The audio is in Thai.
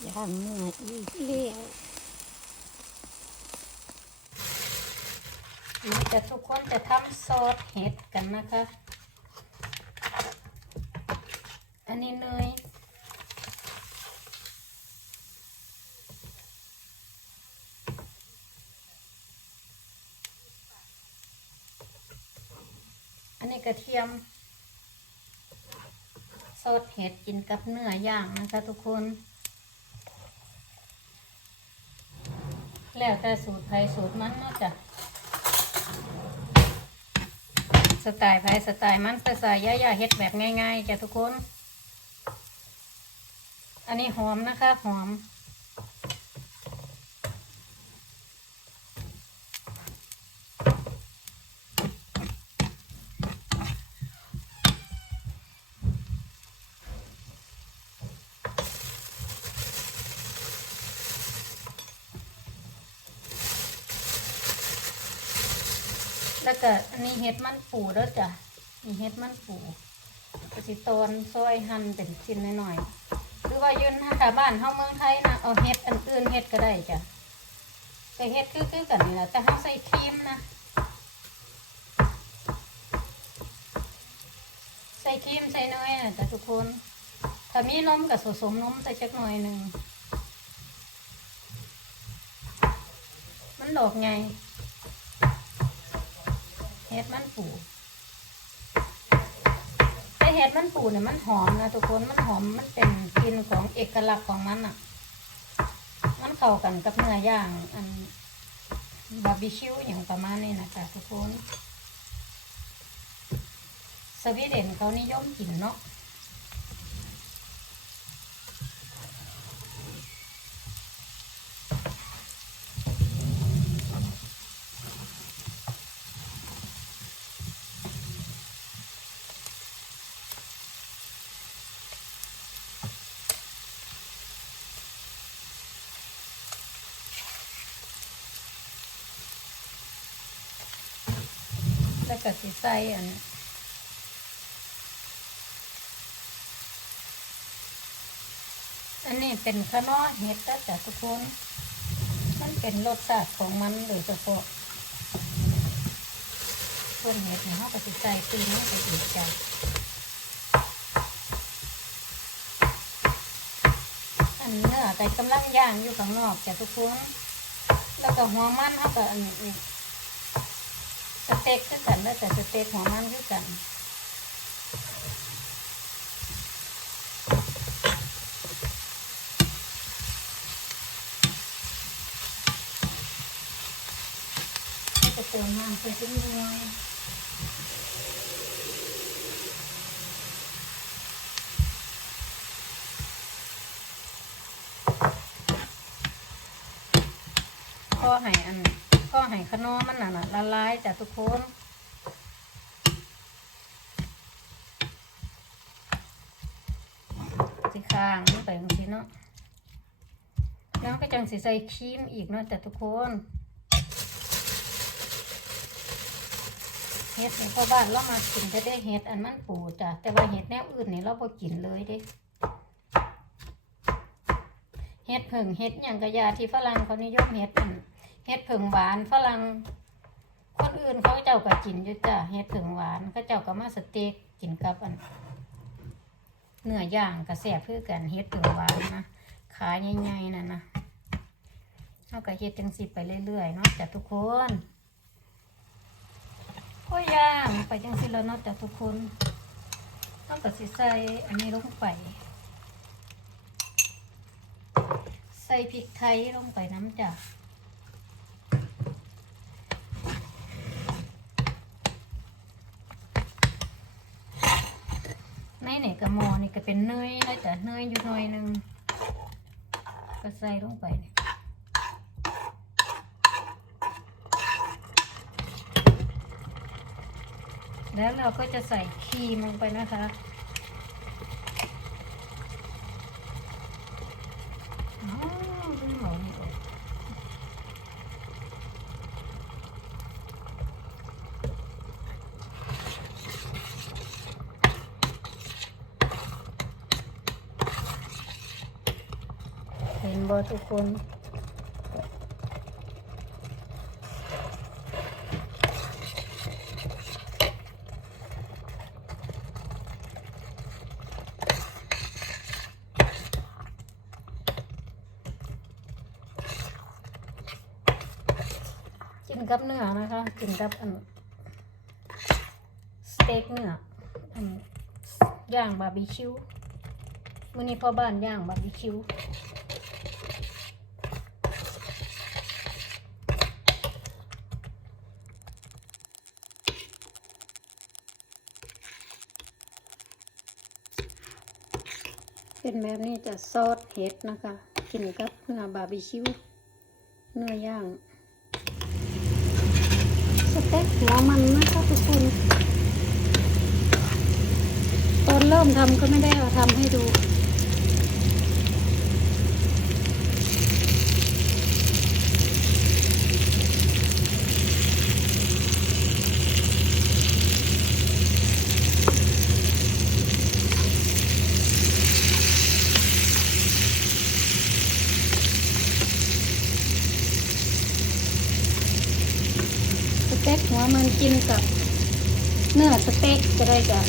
ำเมื่ออีกเลี้ยวนี่จะทุกคนจะทำซอสเห็ดกันนะคะ อันนี้เนยอันนี้กระเทียมซอสเห็ดกินกับเนื้อย่างนะคะทุกคน แล้วแต่สูตรไทยสูตรมันเนาะจ้ะสไตล์ไทยสไตล์มันแต่สายย่าย่าเฮ็ดแบบง่ายๆจ้ะทุกคน อันนี้หอมนะคะหอม แล้วก็อันนี้เห็ดมันปูเด้อจ้ะมีเห็ดมันปูก็สิตอนซอยหั่นเป็นชิ้นหน้อยๆหรือว่ายืนถ้าบ้านเฮาเมืองไทยนะเอาเห็ดอันอื่นเห็ดก็ได้จ้ะแต่เห็ดคือคือกันนี่แหละแต่เฮาใส่ครีมนะใส่ครีมใส่เนยนะจ้ะทุกคนถ้ามีนมกับผสมนมใส่จักหน่อยหนึ่งมันดอกไง ห็ดมันปูแต่เห็ดมันปูเนี่ยมันหอมนะทุกคนมันหอมมันเป็นกลิ่นของเอกลักษณ์ของมันอะ มันเข้ากันกับเนื้อย่างอันบาร์บีคิวอย่างประมาณนี้นะจ๊ะทุกคนสวีเดนเขานิยมกินเนาะ แล้วก็สิใส่อันอันนี้เป็นขนอเห็ดนะจ้ะทุกคน มันเป็นรสชาติของมันโดยเฉพาะต้นเห็ดนี่ยเขาก็สิใส่ตีนเข้าไปอีกจ้ะอันเนื้อไก่กำลังย่างอยู่ข้างนอกจ้ะทุกคน แล้วก็หัวมันเขาก็อันนี้ ต็กคือกันแล้วแต่สเต็กหัวมันคือกันจะเติมน้ำใส่ชิ้นน้อยก็ให้อันก็ ให้ขนมมันน่ะละลายจากทุกคนสิค้างลงไปจังซี่เนาะแล้วก็จังสิใส่ครีมอีกเนาะแต่ทุกคนเห็ดนี่พ่อบ้านเรามากินจะได้เห็ดอันมันปูจ้ะแต่ว่าเห็ดแนวอื่นนี่เราบ่กินเลยเด้เห็ดผึ่งเห็ดหยังกระยาที่ฝรั่งเขานิยมเห็ดอัน เห็ดผึ่งหวานฝรั่งคนอื่นเขาเจ้าก็กินอยู่จ้ะเห็ดผึ่งหวานเขาเจ้าก็มาสเต็กกินกับอันเนื้อย่างกระแสบคือกันเห็ดผึ่งหวานนะขาใหญ่ๆน่ะนะเอาก็เฮ็ดจังสิไปเรื่อยๆเนาะจ้ะทุกคนก็ย่างไปจังสิแล้วเนาะแต่ทุกคนต้องกับสิใส่อันนี้ลงไปใส่พริกไทยลงไปน้ำจ้ะ นไหนกระมอนี่ก็เป็นเนยแล้วจ๊ะเนยอยู่หน่อยหนึงก็ใส่ลงไปนี่แล้วเราก็จะใส่ครีมลงไปนะคะอ๋อลืมเอานี่ออกใส่ นบ่ ทุกคนกินกับเนื้อนะคะกินกับอันสเต็กเนื้ออันย่างบาร์บีคิวมื้อนี้พ่อบ้านย่างบาร์บีคิว เป็นแบบนี้จะซอสเห็ดนะคะ กินกับเนื้อบาร์บีคิว เนื้อย่าง สเต็กหัวมันนะคะทุกคน ตอนเริ่มทำก็ไม่ได้เอาทำให้ดู ต็กหัวมันกินกับเนื้อสเต็กจะได้จะ